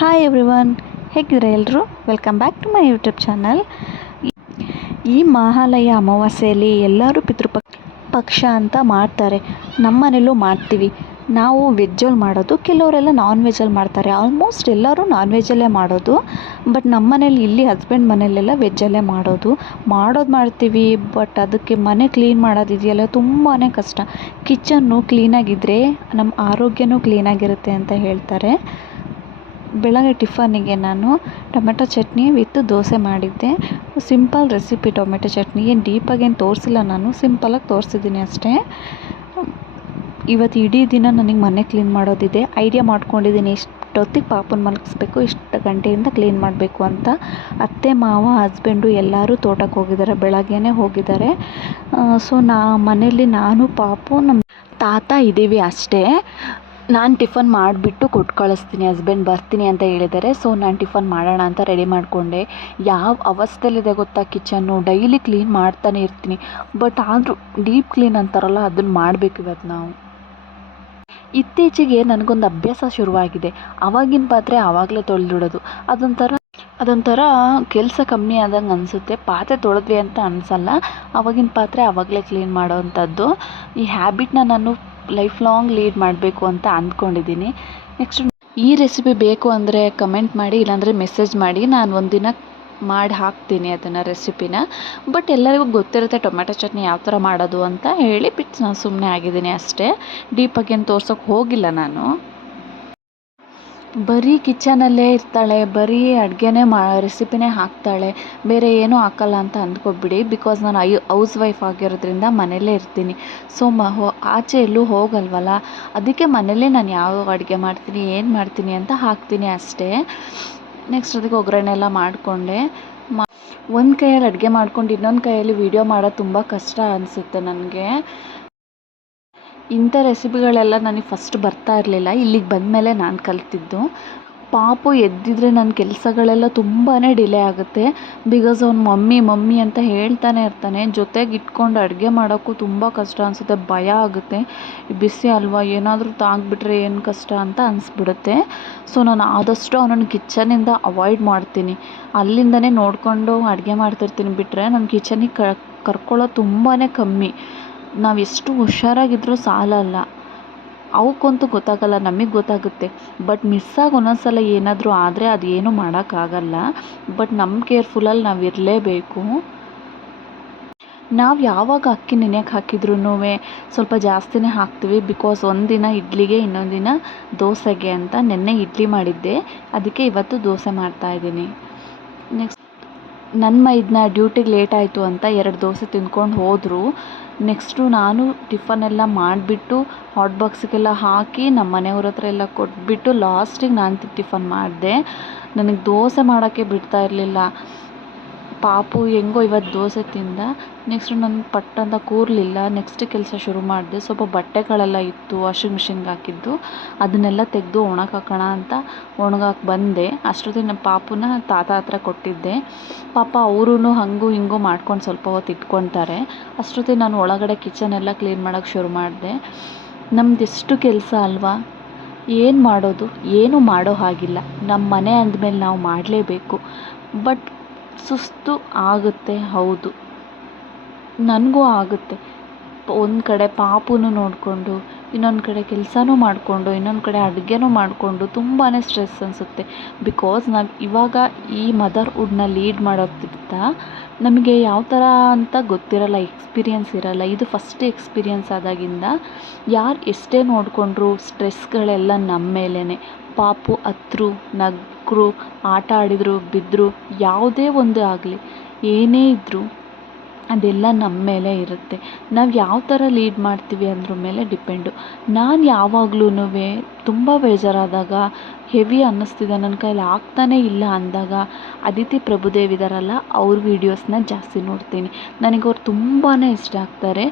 Hi everyone ಹೇಗಿದ್ರೆ ಎಲ್ಲರೂ welcome back to my YouTube channel ಈ ಮಹಾಲಯ ಅಮಾವಾಸ್ಯೆಯಲ್ಲಿ ಎಲ್ಲರೂ ಪಿತೃ ಪಕ್ಷ ಅಂತ ಮಾಡ್ತಾರೆ. ನಮ್ಮ ಮಾಡ್ತೀವಿ. ನಾವು ವೆಜ್ಜಲ್ಲಿ ಮಾಡೋದು, ಕೆಲವರೆಲ್ಲ ನಾನ್ ವೆಜ್ಜಲ್ಲಿ ಮಾಡ್ತಾರೆ. ಆಲ್ಮೋಸ್ಟ್ ಎಲ್ಲರೂ ನಾನ್ ವೆಜ್ಜಲ್ಲೇ ಮಾಡೋದು. ಬಟ್ ನಮ್ಮ ಮನೇಲಿ ಇಲ್ಲಿ ಹಸ್ಬೆಂಡ್ ಮನೇಲೆಲ್ಲ ವೆಜ್ಜಲ್ಲೇ ಮಾಡೋದು. ಮಾಡೋದು ಮಾಡ್ತೀವಿ ಬಟ್ ಅದಕ್ಕೆ ಮನೆ ಕ್ಲೀನ್ ಮಾಡೋದಿದೆಯಲ್ಲ ತುಂಬಾ ಕಷ್ಟ. ಕಿಚನ್ನು ಕ್ಲೀನಾಗಿದ್ದರೆ ನಮ್ಮ ಆರೋಗ್ಯನೂ ಕ್ಲೀನಾಗಿರುತ್ತೆ ಅಂತ ಹೇಳ್ತಾರೆ. ಬೆಳಗ್ಗೆ ಟಿಫನ್ನಿಗೆ ನಾನು ಟೊಮೆಟೊ ಚಟ್ನಿ ವಿತ್ ದೋಸೆ ಮಾಡಿದ್ದೆ. Simple recipe tomato chutney. ಏನು ಡೀಪಾಗಿ ಏನು ತೋರಿಸಿಲ್ಲ ನಾನು ಸಿಂಪಲಾಗಿ ತೋರಿಸಿದ್ದೀನಿ ಅಷ್ಟೇ. ಇವತ್ತು ಇಡೀ ದಿನ ನನಗೆ ಮನೆ ಕ್ಲೀನ್ ಮಾಡೋದಿದೆ. ಐಡಿಯಾ ಮಾಡ್ಕೊಂಡಿದ್ದೀನಿ ಇಷ್ಟೊತ್ತಿಗೆ ಪಾಪನ ಮಲಗಿಸ್ಬೇಕು, ಇಷ್ಟು ಗಂಟೆಯಿಂದ ಕ್ಲೀನ್ ಮಾಡಬೇಕು ಅಂತ. ಅತ್ತೆ, ಮಾವ ಹಸ್ಬೆಂಡು ಎಲ್ಲರೂ ತೋಟಕ್ಕೆ ಹೋಗಿದ್ದಾರೆ ಬೆಳಗ್ಗೆನೇ ಹೋಗಿದ್ದಾರೆ ಸೊ ನಾ ಮನೆಯಲ್ಲಿ ನಾನು ಪಾಪು ನಮ್ಮ ತಾತ ಇದ್ದೀವಿ ಅಷ್ಟೇ. ನಾನು ಟಿಫನ್ ಮಾಡಿಬಿಟ್ಟು ಕೊಟ್ಟು ಕಳಿಸ್ತೀನಿ ಹಸ್ಬೆಂಡ್ ಬರ್ತೀನಿ ಅಂತ ಹೇಳಿದ್ದಾರೆ ಸೊ ನಾನು ಟಿಫನ್ ಮಾಡೋಣ ಅಂತ ರೆಡಿ ಮಾಡಿಕೊಂಡೆ. ಯಾವ ಅವಸ್ಥೆಯಲ್ಲಿದೆ ಗೊತ್ತಾ ಕಿಚನ್ನು? ಡೈಲಿ ಕ್ಲೀನ್ ಮಾಡ್ತಾನೆ ಇರ್ತೀನಿ. ಬಟ್ ಆದರೂ ಡೀಪ್ ಕ್ಲೀನ್ ಅಂತಾರಲ್ಲ ಅದನ್ನು ಮಾಡಬೇಕು ಇವತ್ತು ನಾವು. ಇತ್ತೀಚೆಗೆ ನನಗೊಂದು ಅಭ್ಯಾಸ ಶುರುವಾಗಿದೆ. ಆವಾಗಿನ ಪಾತ್ರೆ ಆವಾಗಲೇ ತೊಳೆದಿಡೋದು ಅದೊಂಥರ ಅದೊಂಥರ ಕೆಲಸ ಕಮ್ಮಿ ಆದಂಗೆ ಅನಿಸುತ್ತೆ. ಪಾತ್ರೆ ತೊಳೆದ್ವಿ ಅಂತ ಅನಿಸಲ್ಲ. ಅವಾಗಿನ ಪಾತ್ರೆ ಆವಾಗಲೇ ಕ್ಲೀನ್ ಮಾಡೋವಂಥದ್ದು ಈ ಹ್ಯಾಬಿಟ್ನ ನಾನು ಲೈಫ್ ಲಾಂಗ್ ಲೀಡ್ ಮಾಡಬೇಕು ಅಂತ ಅಂದ್ಕೊಂಡಿದ್ದೀನಿ. ನೆಕ್ಸ್ಟ್ ಈ ರೆಸಿಪಿ ಬೇಕು ಅಂದರೆ ಕಮೆಂಟ್ ಮಾಡಿ, ಇಲ್ಲಾಂದರೆ ಮೆಸೇಜ್ ಮಾಡಿ. ನಾನು ಒಂದಿನ ಮಾಡಿ ಹಾಕ್ತೀನಿ ಅದನ್ನು ರೆಸಿಪಿನ ಬಟ್ ಎಲ್ಲರಿಗೂ ಗೊತ್ತಿರುತ್ತೆ ಟೊಮೆಟೊ ಚಟ್ನಿ ಯಾವ ಥರ ಮಾಡೋದು ಅಂತ ಹೇಳಿ ಬಿಟ್ಟು ನಾನು ಸುಮ್ಮನೆ ಆಗಿದ್ದೀನಿ ಅಷ್ಟೇ. ಡೀಪಾಗಿ ಏನು ತೋರ್ಸೋಕೆ ಹೋಗಿಲ್ಲ ನಾನು. ಬರೀ ಕಿಚನಲ್ಲೇ ಇರ್ತಾಳೆ, ಬರೀ ಅಡುಗೆನೇ ಮಾ, ರೆಸಿಪಿನೇ ಹಾಕ್ತಾಳೆ, ಬೇರೆ ಏನೂ ಹಾಕಲ್ಲ ಅಂತ ಅಂದ್ಕೊಬಿಡಿ. ಬಿಕಾಸ್ ನಾನು ಐ ಹೌಸ್ ವೈಫ್ ಆಗಿರೋದ್ರಿಂದ ಮನೆಯಲ್ಲೇ ಇರ್ತೀನಿ. ಸೊ ಮ ಆಚೆ ಎಲ್ಲೂ ಹೋಗಲ್ವಲ್ಲ? ಅದಕ್ಕೆ ಮನೆಯಲ್ಲೇ ನಾನು ಯಾವ ಅಡುಗೆ ಮಾಡ್ತೀನಿ, ಏನು ಮಾಡ್ತೀನಿ ಅಂತ ಹಾಕ್ತೀನಿ ಅಷ್ಟೇ. ನೆಕ್ಸ್ಟ್ ಅದಕ್ಕೆ ಒಗ್ಗರಣೆ ಎಲ್ಲ ಮಾಡಿಕೊಂಡೆ. ಮಾ, ಒಂದು ಕೈಯಲ್ಲಿ ಅಡುಗೆ ಮಾಡ್ಕೊಂಡು ಇನ್ನೊಂದು ಕೈಯಲ್ಲಿ ವೀಡಿಯೋ ಮಾಡೋದು ತುಂಬ ಕಷ್ಟ ಅನಿಸುತ್ತೆ ನನಗೆ. ಇಂಥ ರೆಸಿಪಿಗಳೆಲ್ಲ ನನಗೆ ಫಸ್ಟ್ ಬರ್ತಾ ಇರಲಿಲ್ಲ. ಇಲ್ಲಿಗೆ ಬಂದಮೇಲೆ ನಾನು ಕಲಿತಿದ್ದು. ಪಾಪು ಎದ್ದಿದ್ರೆ ನನ್ನ ಕೆಲಸಗಳೆಲ್ಲ ತುಂಬಾ ಡಿಲೇ ಆಗುತ್ತೆ. ಬಿಕಾಸ್ ಅವ್ನು ಮಮ್ಮಿ ಮಮ್ಮಿ ಅಂತ ಹೇಳ್ತಾನೆ ಇರ್ತಾನೆ. ಜೊತೆಗೆ ಇಟ್ಕೊಂಡು ಅಡುಗೆ ಮಾಡೋಕ್ಕೂ ತುಂಬ ಕಷ್ಟ ಅನಿಸುತ್ತೆ. ಭಯ ಆಗುತ್ತೆ. ಬಿಸಿ ಅಲ್ವಾ, ಏನಾದರೂ ತಾಗ್ಬಿಟ್ರೆ ಏನು ಕಷ್ಟ ಅಂತ ಅನಿಸ್ಬಿಡುತ್ತೆ. ಸೊ, ನಾನು ಆದಷ್ಟು ಅವನನ್ನು ಕಿಚನಿಂದ ಅವಾಯ್ಡ್ ಮಾಡ್ತೀನಿ. ಅಲ್ಲಿಂದನೇ ನೋಡಿಕೊಂಡು ಅಡುಗೆ ಮಾಡ್ತಿರ್ತೀನಿ ಬಿಟ್ಟರೆ ನಾನು ಕಿಚನಿಗೆ ಕ ಕರ್ಕೊಳ್ಳೋದು ತುಂಬಾ ಕಮ್ಮಿ. ನಾವು ಎಷ್ಟು ಹುಷಾರಾಗಿದ್ದರೂ ಸಾಲಲ್ಲ. ಅವಕ್ಕಂತೂ ಗೊತ್ತಾಗಲ್ಲ, ನಮಗೆ ಗೊತ್ತಾಗುತ್ತೆ. ಬಟ್ ಮಿಸ್ ಒಂದೊಂದು ಸಲ ಏನಾದರೂ ಆದರೆ ಅದು ಮಾಡೋಕ್ಕಾಗಲ್ಲ ಬಟ್ ನಮ್ಮ ಕೇರ್ಫುಲ್ಲಲ್ಲಿ ನಾವು ಇರಲೇಬೇಕು. ನಾವು ಯಾವಾಗ ಅಕ್ಕಿ ನೆನೆಯಕ್ಕೆ ಹಾಕಿದ್ರೂ ಸ್ವಲ್ಪ ಜಾಸ್ತಿನೇ ಹಾಕ್ತೀವಿ. ಬಿಕಾಸ್ ಒಂದಿನ ಇಡ್ಲಿಗೆ ಇನ್ನೊಂದು ದಿನ ದೋಸೆಗೆ ಅಂತ ನೆನ್ನೆ ಇಡ್ಲಿ ಮಾಡಿದ್ದೆ. ಅದಕ್ಕೆ ಇವತ್ತು ದೋಸೆ ಮಾಡ್ತಾಯಿದ್ದೀನಿ ನೆಕ್ಸ್ಟ್ ನನ್ನ ಮೈದನ ಡ್ಯೂಟಿಗೆ ಲೇಟ್ ಆಯಿತು ಅಂತ ಎರಡು ದೋಸೆ ತಿಂದ್ಕೊಂಡು ಹೋದರು. ನೆಕ್ಸ್ಟು ನಾನು ಟಿಫನ್ ಎಲ್ಲ ಮಾಡಿಬಿಟ್ಟು ಹಾಟ್ ಬಾಕ್ಸಿಗೆಲ್ಲ ಹಾಕಿ ನಮ್ಮ ಮನೆಯವ್ರ ಹತ್ರ ಎಲ್ಲ ಕೊಟ್ಬಿಟ್ಟು ಲಾಸ್ಟಿಗೆ ನಾನು ಟಿಫನ್ ಮಾಡಿದೆ. ನನಗೆ ದೋಸೆ ಮಾಡೋಕ್ಕೆ ಬಿಡ್ತಾ ಇರಲಿಲ್ಲ. ಪಾಪು ಹೆಂಗೋ ಇವತ್ತು ದೋಸೆ ತಿಂದ. ನೆಕ್ಸ್ಟ್ ನಾನು ಪಟ್ ಅಂತ ಕೂರಲಿಲ್ಲ. ನೆಕ್ಸ್ಟ್ ಕೆಲಸ ಶುರು ಮಾಡಿದೆ. ಸ್ವಲ್ಪ ಬಟ್ಟೆಗಳೆಲ್ಲ ಇತ್ತು ವಾಷಿಂಗ್ ಮಿಷಿನ್ಗೆ ಹಾಕಿದ್ದು. ಅದನ್ನೆಲ್ಲ ತೆಗೆದು ಒಣಗಾಕೋಣ ಅಂತ ಒಣಗಾಕಿ ಬಂದೆ. ಅಷ್ಟೊತ್ತಿಗೆ ನಮ್ಮ ಪಾಪುನ ತಾತ ಹತ್ರ ಕೊಟ್ಟಿದ್ದೆ. ಪಾಪ ಅವರೂ ಹಾಗೂ ಹಿಂಗೂ ಮಾಡ್ಕೊಂಡು ಸ್ವಲ್ಪ ಹೊತ್ತು ಇಟ್ಕೊತಾರೆ. ಅಷ್ಟೊತ್ತಿಗೆ ನಾನು ಒಳಗಡೆ ಕಿಚನ್ ಎಲ್ಲ ಕ್ಲೀನ್ ಮಾಡೋಕ್ಕೆ ಶುರು ಮಾಡಿದೆ. ನಮ್ದು ಎಷ್ಟು ಕೆಲಸ ಅಲ್ವಾ? ಏನು ಮಾಡೋದು? ಏನೂ ಮಾಡೋ ಹಾಗಿಲ್ಲ. ನಮ್ಮ ಮನೆ ಅಂದಮೇಲೆ ನಾವು ಮಾಡಲೇಬೇಕು. ಬಟ್ ಸುಸ್ತು ಆಗುತ್ತೆ, ಹೌದು. ನನಗೂ ಆಗುತ್ತೆ. ಒಂದು ಕಡೆ ಪಾಪುನು ನೋಡಿಕೊಂಡು, ಇನ್ನೊಂದು ಕಡೆ ಕೆಲಸನೂ ಮಾಡಿಕೊಂಡು, ಇನ್ನೊಂದು ಕಡೆ ಅಡುಗೆನೂ ಮಾಡಿಕೊಂಡು ತುಂಬಾ ಸ್ಟ್ರೆಸ್ ಅನಿಸುತ್ತೆ. ಬಿಕಾಸ್ ನಾವು ಇವಾಗ ಈ ಮದರ್ಹುಡ್ನ ಲೀಡ್ ಮಾಡೋದ್ಕಿಂತ ನಮಗೆ ಯಾವ ಥರ ಅಂತ ಗೊತ್ತಿರಲ್ಲ ಎಕ್ಸ್ಪೀರಿಯನ್ಸ್ ಇರಲ್ಲ. ಇದು ಫಸ್ಟ್ ಎಕ್ಸ್ಪೀರಿಯನ್ಸ್ ಆದಾಗಿಂದ ಯಾರು ಎಷ್ಟೇ ನೋಡಿಕೊಂಡ್ರು ಸ್ಟ್ರೆಸ್ಗಳೆಲ್ಲ ನಮ್ಮ ಮೇಲೇ ಪಾಪು ಅತ್ತರು ನಕ್ಕರು ಆಟ ಆಡಿದರು ಬಿದ್ದರು ಯಾವುದೇ ಒಂದು ಆಗಲಿ, ಏನೇ ಇದ್ದರೂ ಅದೆಲ್ಲ ನಮ್ಮ ಮೇಲೆ ಇರುತ್ತೆ. ನಾವು ಯಾವ ಥರ ಲೀಡ್ ಮಾಡ್ತೀವಿ ಅದ್ರ ಮೇಲೆ ಡಿಪೆಂಡು. ನಾನು ಯಾವಾಗ್ಲೂ ತುಂಬ ಬೇಜಾರಾದಾಗ ಹೆವಿ ಅನ್ನಿಸ್ತಿದೆ. ನನ್ನ ಕೈಲಿ ಆಗ್ತಾನೇ ಇಲ್ಲ ಅಂದಾಗ ಅದಿತಿ ಪ್ರಭುದೇವ್ ಇದ್ದಾರಲ್ಲ ಅವ್ರ ವೀಡಿಯೋಸ್ನ ಜಾಸ್ತಿ ನೋಡ್ತೀನಿ. ನನಗೆ ಅವ್ರು ತುಂಬಾ ಇಷ್ಟ ಆಗ್ತಾರೆ.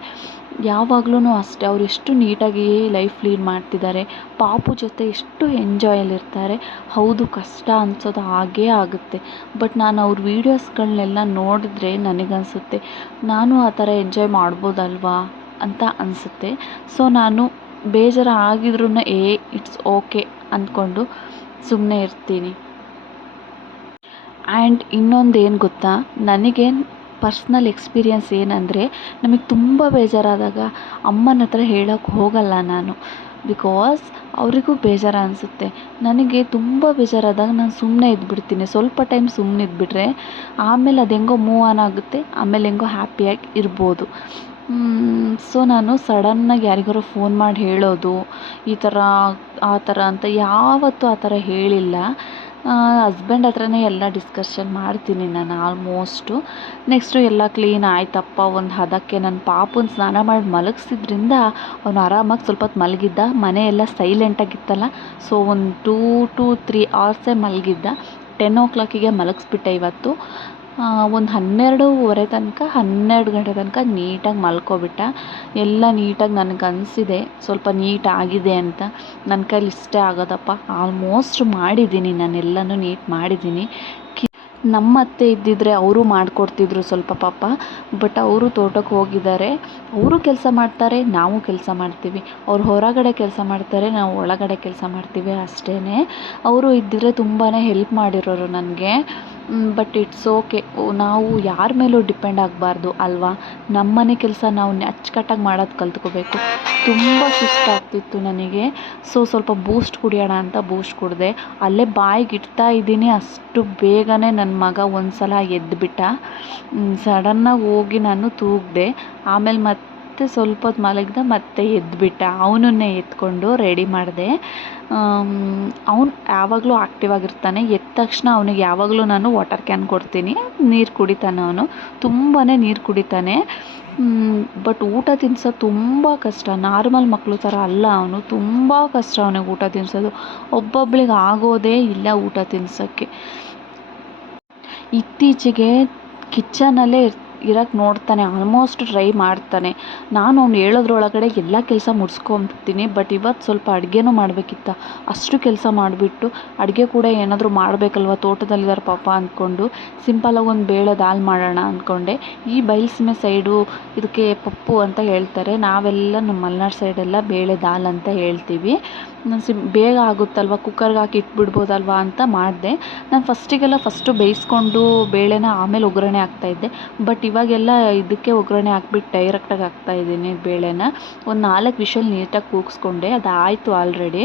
ಯಾವಾಗ್ಲೂ ಅಷ್ಟೇ, ಅವ್ರು ಎಷ್ಟು ನೀಟಾಗಿ ಲೈಫ್ ಲೀಡ್ ಮಾಡ್ತಿದ್ದಾರೆ. ಪಾಪು ಜೊತೆ ಎಷ್ಟು ಎಂಜಾಯಲ್ಲಿರ್ತಾರೆ ಹೌದು, ಕಷ್ಟ ಅನ್ಸೋದು ಹಾಗೇ ಆಗುತ್ತೆ. ಬಟ್ ನಾನು ಅವ್ರ ವೀಡಿಯೋಸ್ಗಳನ್ನೆಲ್ಲ ನೋಡಿದ್ರೆ ನನಗನ್ಸುತ್ತೆ, ನಾನು ಆ ಥರ ಎಂಜಾಯ್ ಮಾಡ್ಬೋದಲ್ವಾ? ಅಂತ ಅನಿಸುತ್ತೆ. ಸೊ ನಾನು ಬೇಜಾರು ಆಗಿದ್ರೂ ಏ ಇಟ್ಸ್ ಓಕೆ ಅಂದ್ಕೊಂಡು ಸುಮ್ಮನೆ ಇರ್ತೀನಿ. ಆ್ಯಂಡ್ ಇನ್ನೊಂದು ಏನು ಗೊತ್ತಾ? ನನಗೆ ಪರ್ಸ್ನಲ್ ಎಕ್ಸ್ಪೀರಿಯನ್ಸ್ ಏನಂದರೆ, ನಮಗೆ ತುಂಬ ಬೇಜಾರಾದಾಗ ಅಮ್ಮನ ಹತ್ರ ಹೇಳೋಕ್ಕೆ ಹೋಗಲ್ಲ ನಾನು. ಬಿಕಾಸ್ ಅವರಿಗೂ ಬೇಜಾರು ಅನಿಸುತ್ತೆ. ನನಗೆ ತುಂಬ ಬೇಜಾರಾದಾಗ ನಾನು ಸುಮ್ಮನೆ ಇದ್ಬಿಡ್ತೀನಿ. ಸ್ವಲ್ಪ ಟೈಮ್ ಸುಮ್ಮನೆ ಇದ್ಬಿಟ್ರೆ ಆಮೇಲೆ ಅದು ಹೆಂಗೋ ಮೂವ್ ಆನ್ ಆಗುತ್ತೆ, ಆಮೇಲೆ ಹೆಂಗೋ ಹ್ಯಾಪಿಯಾಗಿ ಇರ್ಬೋದು. ಸೊ ನಾನು ಸಡನ್ನಾಗಿ ಯಾರಿಗಾರು ಫೋನ್ ಮಾಡಿ ಹೇಳೋದು, ಈ ಥರ ಆ ಥರ ಅಂತ ಯಾವತ್ತೂ ಆ ಥರ ಹೇಳಿಲ್ಲ. ಹಸ್ಬೆಂಡ್ ಹತ್ರನೇ ಎಲ್ಲ ಡಿಸ್ಕಷನ್ ಮಾಡ್ತೀನಿ ನಾನು ಆಲ್ಮೋಸ್ಟು ನೆಕ್ಸ್ಟು ಎಲ್ಲ ಕ್ಲೀನ್ ಆಯ್ತಪ್ಪ, ಒಂದು ಹದಕ್ಕೆ ನನ್ನ ಪಾಪನ ಸ್ನಾನ ಮಾಡಿ ಮಲಗಿಸಿದ್ರಿಂದ ಅವನು ಆರಾಮಾಗಿ ಸ್ವಲ್ಪ ಹೊತ್ತು ಮಲಗಿದ್ದ, ಮನೆ ಎಲ್ಲ ಸೈಲೆಂಟಾಗಿತ್ತಲ್ಲ ಸೊ ಒಂದು ಟೂ ಟು ತ್ರೀ ಅವರ್ಸೇ ಮಲಗಿದ್ದ. ಟೆನ್ ಓ ಕ್ಲಾಕಿಗೆ ಮಲಗಿಸ್ಬಿಟ್ಟೆ ಇವತ್ತು. ಒಂದು ಹನ್ನೆರಡೂವರೆ ತನಕ, ಹನ್ನೆರಡು ಗಂಟೆ ತನಕ ನೀಟಾಗಿ ಮಲ್ಕೊಬಿಟ್ಟ. ಎಲ್ಲ ನೀಟಾಗಿ ನನಗೆ ಅನಿಸಿದೆ, ಸ್ವಲ್ಪ ನೀಟ್ ಆಗಿದೆ ಅಂತ. ನನ್ನ ಕೈಲಿ ಇಷ್ಟೇ ಆಗೋದಪ್ಪ. ಆಲ್ಮೋಸ್ಟ್ ಮಾಡಿದ್ದೀನಿ, ನಾನೆಲ್ಲನೂ ನೀಟ್ ಮಾಡಿದ್ದೀನಿ. ನಮ್ಮ ಅತ್ತೆ ಇದ್ದಿದ್ದರೆ ಅವರು ಮಾಡಿಕೊಡ್ತಿದ್ರು ಸ್ವಲ್ಪ ಪಾಪ. ಬಟ್ ಅವರು ತೋಟಕ್ಕೆ ಹೋಗಿದ್ದಾರೆ. ಅವರು ಕೆಲಸ ಮಾಡ್ತಾರೆ, ನಾವು ಕೆಲಸ ಮಾಡ್ತೀವಿ. ಅವ್ರು ಹೊರಗಡೆ ಕೆಲಸ ಮಾಡ್ತಾರೆ, ನಾವು ಒಳಗಡೆ ಕೆಲಸ ಮಾಡ್ತೀವಿ ಅಷ್ಟೇ ಅವರು ಇದ್ದಿದ್ರೆ ತುಂಬಾ ಹೆಲ್ಪ್ ಮಾಡಿರೋರು ನನಗೆ. ಬಟ್ ಇಟ್ಸ್ ಓಕೆ ನಾವು ಯಾರ ಮೇಲೂ ಡಿಪೆಂಡ್ ಆಗಬಾರ್ದು ಅಲ್ವಾ? ನಮ್ಮ ಮನೆ ಕೆಲಸ ನಾವು ಅಚ್ಚುಕಟ್ಟಾಗಿ ಮಾಡೋದು ಕಲ್ತ್ಕೋಬೇಕು. ತುಂಬ ಸುಸ್ತಾಗ್ತಿತ್ತು ನನಗೆ. ಸೊ ಸ್ವಲ್ಪ ಬೂಸ್ಟ್ ಕುಡಿಯೋಣ ಅಂತ ಬೂಸ್ಟ್ ಕುಡಿದೆ. ಅಲ್ಲೇ ಬಾಯಿಗೆ ಇಡ್ತಾ ಇದ್ದೀನಿ, ಅಷ್ಟು ಬೇಗನೆ ನನ್ನ ಮಗ ಒಂದು ಸಲ ಎದ್ದುಬಿಟ್ಟ ಸಡನ್ನಾಗಿ ಹೋಗಿ ನಾನು ತೂಗಿದೆ. ಆಮೇಲೆ ಮತ್ತೆ ಸ್ವಲ್ಪ ಹೊತ್ತು ಮಲಗಿದ ಮತ್ತೆ ಎದ್ದುಬಿಟ್ಟ ಅವನನ್ನೇ ಎತ್ಕೊಂಡು ರೆಡಿ ಮಾಡಿದೆ. ಅವನು ಯಾವಾಗಲೂ ಆ್ಯಕ್ಟಿವ್ ಆಗಿರ್ತಾನೆ. ಎದ್ದ ತಕ್ಷಣ ಅವನಿಗೆ ಯಾವಾಗಲೂ ನಾನು ವಾಟರ್ ಕ್ಯಾನ್ ಕೊಡ್ತೀನಿ. ನೀರು ಕುಡಿತಾನೆ ಅವನು. ತುಂಬಾ ನೀರು ಕುಡಿತಾನೆ. ಬಟ್ ಊಟ ತಿನ್ಸೋದು ತುಂಬ ಕಷ್ಟ. ನಾರ್ಮಲ್ ಮಕ್ಕಳು ಥರ ಅಲ್ಲ ಅವನು. ತುಂಬ ಕಷ್ಟ ಅವನಿಗೆ ಊಟ ತಿನ್ಸೋದು. ಒಬ್ಬೊಬ್ಳಿಗೆ ಆಗೋದೇ ಇಲ್ಲ ಊಟ ತಿನ್ಸೋಕ್ಕೆ. ಇತ್ತೀಚೆಗೆ ಕಿಚನಲ್ಲೇ ಇರ್ ಇರೋಕ್ಕೆ ನೋಡ್ತಾನೆ ಆಲ್ಮೋಸ್ಟ್ ಟ್ರೈ ಮಾಡ್ತಾನೆ. ನಾನು ಅವ್ನು ಹೇಳೋದ್ರೊಳಗಡೆ ಎಲ್ಲ ಕೆಲಸ ಮುಡ್ಸ್ಕೊತೀನಿ ಬಟ್ ಇವತ್ತು ಸ್ವಲ್ಪ ಅಡುಗೆನೂ ಮಾಡಬೇಕಿತ್ತ. ಅಷ್ಟು ಕೆಲಸ ಮಾಡಿಬಿಟ್ಟು ಅಡುಗೆ ಕೂಡ ಏನಾದರೂ ಮಾಡಬೇಕಲ್ವ ತೋಟದಲ್ಲಿದ್ದಾರೆ ಪಾಪ ಅಂದ್ಕೊಂಡು ಸಿಂಪಲಾಗಿ ಒಂದು ಬೇಳೆ ದಾಲ್ ಮಾಡೋಣ ಅಂದ್ಕೊಂಡೆ ಈ ಬಯಲುಸೀಮೆ ಸೈಡು ಇದಕ್ಕೆ ಪಪ್ಪು ಅಂತ ಹೇಳ್ತಾರೆ. ನಾವೆಲ್ಲ ನಮ್ಮ ಮಲೆನಾಡು ಸೈಡೆಲ್ಲ ಬೇಳೆ ದಾಲ್ ಅಂತ ಹೇಳ್ತೀವಿ. ನಾನು ಸಿಮ್, ಬೇಗ ಆಗುತ್ತಲ್ವ ಕುಕ್ಕರ್ಗೆ ಹಾಕಿ ಇಟ್ಬಿಡ್ಬೋದಲ್ವ ಅಂತ ಮಾಡಿದೆ. ನಾನು ಫಸ್ಟಿಗೆಲ್ಲ ಫಸ್ಟು ಬೇಯಿಸ್ಕೊಂಡು ಬೇಳೆನ ಆಮೇಲೆ ಒಗ್ಗರಣೆ ಹಾಕ್ತಾಯಿದ್ದೆ ಬಟ್ ಇವಾಗೆಲ್ಲ ಇದಕ್ಕೆ ಒಗ್ಗರಣೆ ಹಾಕ್ಬಿಟ್ಟು ಡೈರೆಕ್ಟಾಗಿ ಹಾಕ್ತಾಯಿದ್ದೀನಿ ಬೇಳೆನ. ಒಂದು ನಾಲ್ಕು ವಿಷಲ್ ನೀಟಾಗಿ ಕೂಗಿಸ್ಕೊಂಡೆ, ಅದು ಆಯಿತು ಆಲ್ರೆಡಿ.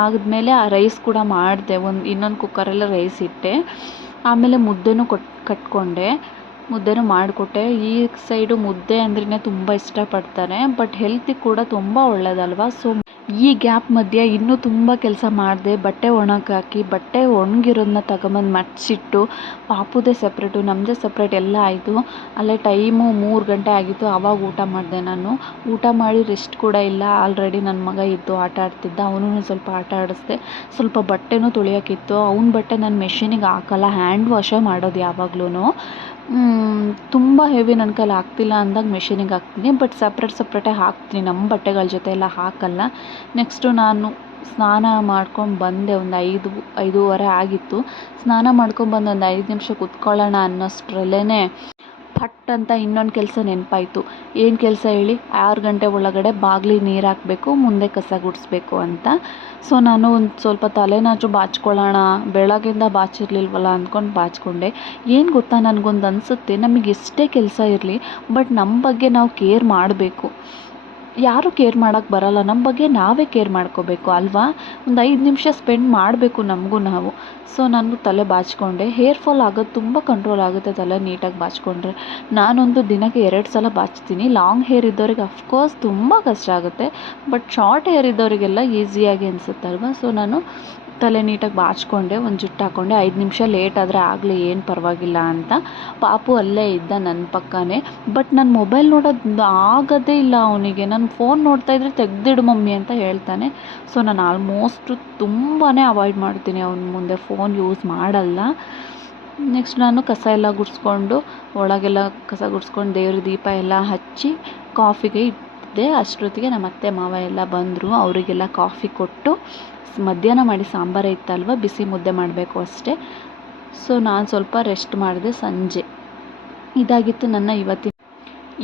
ಆದಮೇಲೆ ಆ ರೈಸ್ ಕೂಡ ಮಾಡಿದೆ, ಒಂದು ಇನ್ನೊಂದು ಕುಕ್ಕರಲ್ಲಿ ರೈಸ್ ಇಟ್ಟೆ. ಆಮೇಲೆ ಮುದ್ದೆನೂ ಕೊಟ್, ಕಟ್ಕೊಂಡೆ. ಮುದ್ದೆನೂ ಮಾಡಿಕೊಟ್ಟೆ. ಈ ಸೈಡು ಮುದ್ದೆ ಅಂದ್ರೇ ತುಂಬ ಇಷ್ಟಪಡ್ತಾರೆ, ಬಟ್ ಹೆಲ್ತಿಗೆ ಕೂಡ ತುಂಬ ಒಳ್ಳೆಯದಲ್ವಾ ಸೊ ಈ ಗ್ಯಾಪ್ ಮಧ್ಯೆ ಇನ್ನೂ ತುಂಬ ಕೆಲಸ ಮಾಡಿದೆ, ಬಟ್ಟೆ ಒಣಗಾಕಿ ಬಟ್ಟೆ ಒಣಗಿರೋದನ್ನ ತಗೊಂಬಂದು ಮಡ್ಚಿಟ್ಟು ಪಾಪುದೇ ಸಪ್ರೇಟು ನಮ್ಮದೇ ಸಪ್ರೇಟ್ ಎಲ್ಲ ಆಯಿತು. ಅಲ್ಲೇ ಟೈಮು ಮೂರು ಗಂಟೆ ಆಗಿತ್ತು ಆವಾಗ ಊಟ ಮಾಡಿದೆ ನಾನು. ಊಟ ಮಾಡಿ ರೆಸ್ಟ್ ಕೂಡ ಇಲ್ಲ ಆಲ್ರೆಡಿ ನನ್ನ ಮಗ ಇದ್ದು ಆಟ ಆಡ್ತಿದ್ದ ಅವನೂ ಸ್ವಲ್ಪ ಆಟ ಆಡಿಸ್ದೆ. ಸ್ವಲ್ಪ ಬಟ್ಟೆನೂ ತೊಳಿಯೋಕ್ಕಿತ್ತು ಅವ್ನ ಬಟ್ಟೆ ನಾನು ಮೆಷಿನಿಗೆ ಹಾಕಲ್ಲ ಹ್ಯಾಂಡ್ ವಾಶೇ ಮಾಡೋದು ಯಾವಾಗ್ಲೂ ತುಂಬ ಹೆವಿ ನನ್ನ ಕೈಲಿ ಆಗ್ತಿಲ್ಲ ಅಂದಾಗ ಮೆಷಿನಿಗೆ ಹಾಕ್ತೀನಿ ಬಟ್ ಸಪ್ರೇಟ್ ಸಪ್ರೇಟಾಗಿ ಹಾಕ್ತೀನಿ. ನಮ್ಮ ಬಟ್ಟೆಗಳ ಜೊತೆ ಎಲ್ಲ ಹಾಕಲ್ಲ. ನೆಕ್ಸ್ಟು ನಾನು ಸ್ನಾನ ಮಾಡ್ಕೊಂಡು ಬಂದೆ ಒಂದು ಐದು, ಐದೂವರೆ ಆಗಿತ್ತು. ಸ್ನಾನ ಮಾಡ್ಕೊಂಡು ಬಂದು ಒಂದು ಐದು ನಿಮಿಷ ಕೂತ್ಕೊಳ್ಳೋಣ ಅನ್ನೋಷ್ಟ್ರಲ್ಲೇ ಫಟ್ ಅಂತ ಇನ್ನೊಂದು ಕೆಲಸ ನೆನಪಾಯ್ತು. ಏನು ಕೆಲಸ ಹೇಳಿ? ಆರು ಗಂಟೆ ಒಳಗಡೆ ಬಾಗಿಲಿಗೆ ನೀರು ಹಾಕಬೇಕು, ಮುಂದೆ ಕಸ ಗುಡಿಸ್ಬೇಕು ಅಂತ. ಸೊ ನಾನು ಒಂದು ಸ್ವಲ್ಪ ತಲೆನಾಚು ಬಾಚ್ಕೊಳ್ಳೋಣ ಬೆಳಗಿಂದ ಬಾಚಿರ್ಲಿಲ್ವಲ್ಲ ಅಂದ್ಕೊಂಡು ಬಾಚ್ಕೊಂಡೆ. ಏನು ಗೊತ್ತಾ ನನಗೊಂದು ಅನಿಸುತ್ತೆ, ನಮಗೆ ಎಷ್ಟೇ ಕೆಲಸ ಇರಲಿ, ಬಟ್ ನಮ್ಮ ಬಗ್ಗೆ ನಾವು ಕೇರ್ ಮಾಡಬೇಕು. ಯಾರೂ ಕೇರ್ ಮಾಡೋಕ್ಕೆ ಬರಲ್ಲ. ನಮ್ಮ ಬಗ್ಗೆ ನಾವೇ ಕೇರ್ ಮಾಡ್ಕೋಬೇಕು, ಅಲ್ವಾ? ಒಂದು ಐದು ನಿಮಿಷ ಸ್ಪೆಂಡ್ ಮಾಡಬೇಕು ನಮಗೂ ನಾವು. ಸೊ, ನಾನು ತಲೆ ಬಾಚ್ಕೊಂಡೆ. ಹೇರ್ ಫಾಲ್ ಆಗೋದು ತುಂಬ ಕಂಟ್ರೋಲ್ ಆಗುತ್ತೆ ತಲೆ ನೀಟಾಗಿ ಬಾಚ್ಕೊಂಡ್ರೆ. ನಾನೊಂದು ದಿನಕ್ಕೆ ಎರಡು ಸಲ ಬಾಚ್ತೀನಿ. ಲಾಂಗ್ ಹೇರ್ ಇದ್ದವ್ರಿಗೆ ಅಫ್ಕೋರ್ಸ್ ತುಂಬ ಕಷ್ಟ ಆಗುತ್ತೆ. ಬಟ್ ಶಾರ್ಟ್ ಹೇರ್ ಇದ್ದವರಿಗೆಲ್ಲ ಈಸಿಯಾಗಿ ಅನಿಸುತ್ತಲ್ವ? ಸೊ, ನಾನು ತಲೆ ನೀಟಾಗಿ ಬಾಚ್ಕೊಂಡೆ, ಒಂದು ಜುಟ್ಟು ಹಾಕ್ಕೊಂಡೆ ಐದು ನಿಮಿಷ ಲೇಟ್ ಆದರೆ ಆಗಲಿ, ಏನು ಪರವಾಗಿಲ್ಲ ಅಂತ ಪಾಪು ಅಲ್ಲೇ ಇದ್ದ ನನ್ನ ಪಕ್ಕನೇ. ಬಟ್ ನಾನು ಮೊಬೈಲ್ ನೋಡೋದು ಆಗೋದೇ ಇಲ್ಲ ಅವನಿಗೆ. ನಾನು ಫೋನ್ ನೋಡ್ತಾ ಇದ್ದರೆ ತೆಗ್ದಿಡು ಮಮ್ಮಿ ಅಂತ ಹೇಳ್ತಾನೆ. ಸೊ, ನಾನು ಆಲ್ಮೋಸ್ಟು ತುಂಬಾ ಅವಾಯ್ಡ್ ಮಾಡ್ತೀನಿ ಅವನ ಮುಂದೆ ಫೋನ್ ಯೂಸ್ ಮಾಡಲ್ಲ. ನೆಕ್ಸ್ಟ್ ನಾನು ಕಸ ಎಲ್ಲ ಗುಡಿಸ್ಕೊಂಡು, ಒಳಗೆಲ್ಲ ಕಸ ಗುಡಿಸ್ಕೊಂಡು ದೇವ್ರ ದೀಪ ಎಲ್ಲ ಹಚ್ಚಿ ಕಾಫಿಗೆ ಇಟ್ಟಿದ್ದೆ ಅಷ್ಟೊತ್ತಿಗೆ ನಮ್ಮ ಅತ್ತೆ ಮಾವ ಎಲ್ಲ ಬಂದರು. ಅವರಿಗೆಲ್ಲ ಕಾಫಿ ಕೊಟ್ಟು, ಮಧ್ಯಾಹ್ನ ಮಾಡಿ ಸಾಂಬಾರೇ ಇತ್ತಲ್ವ, ಬಿಸಿ ಮುದ್ದೆ ಮಾಡಬೇಕು ಅಷ್ಟೇ. ಸೊ ನಾನು ಸ್ವಲ್ಪ ರೆಸ್ಟ್ ಮಾಡಿದೆ ಸಂಜೆ. ಇದಾಗಿತ್ತು ನನ್ನ ಇವತ್ತಿನ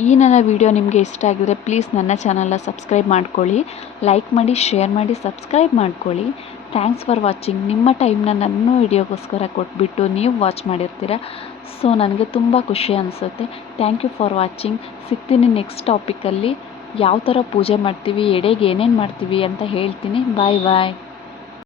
ಈ ನನ್ನ ವಿಡಿಯೋ ನಿಮಗೆ ಇಷ್ಟ ಆಗಿದರೆ ಪ್ಲೀಸ್ ನನ್ನ ಚಾನಲ್ನ ಸಬ್ಸ್ಕ್ರೈಬ್ ಮಾಡ್ಕೊಳ್ಳಿ. ಲೈಕ್ ಮಾಡಿ ಶೇರ್ ಮಾಡಿ ಸಬ್ಸ್ಕ್ರೈಬ್ ಮಾಡ್ಕೊಳ್ಳಿ. ಥ್ಯಾಂಕ್ಸ್ ಫಾರ್ ವಾಚಿಂಗ್ ನಿಮ್ಮ ಟೈಮ್ನ ನನ್ನ ವಿಡಿಯೋಗೋಸ್ಕರ ಕೊಟ್ಬಿಟ್ಟು ನೀವು ವಾಚ್ ಮಾಡಿರ್ತೀರ. ಸೊ ನನಗೆ ತುಂಬ ಖುಷಿ ಅನಿಸುತ್ತೆ. ಥ್ಯಾಂಕ್ ಯು ಫಾರ್ ವಾಚಿಂಗ್ ಸಿಗ್ತೀನಿ ನೆಕ್ಸ್ಟ್ ಟಾಪಿಕಲ್ಲಿ ಯಾವ ಥರ ಪೂಜೆ ಮಾಡ್ತೀವಿ ಎಡೆಗೆ ಏನೇನು ಮಾಡ್ತೀವಿ ಅಂತ ಹೇಳ್ತೀನಿ. ಬಾಯ್ ಬಾಯ್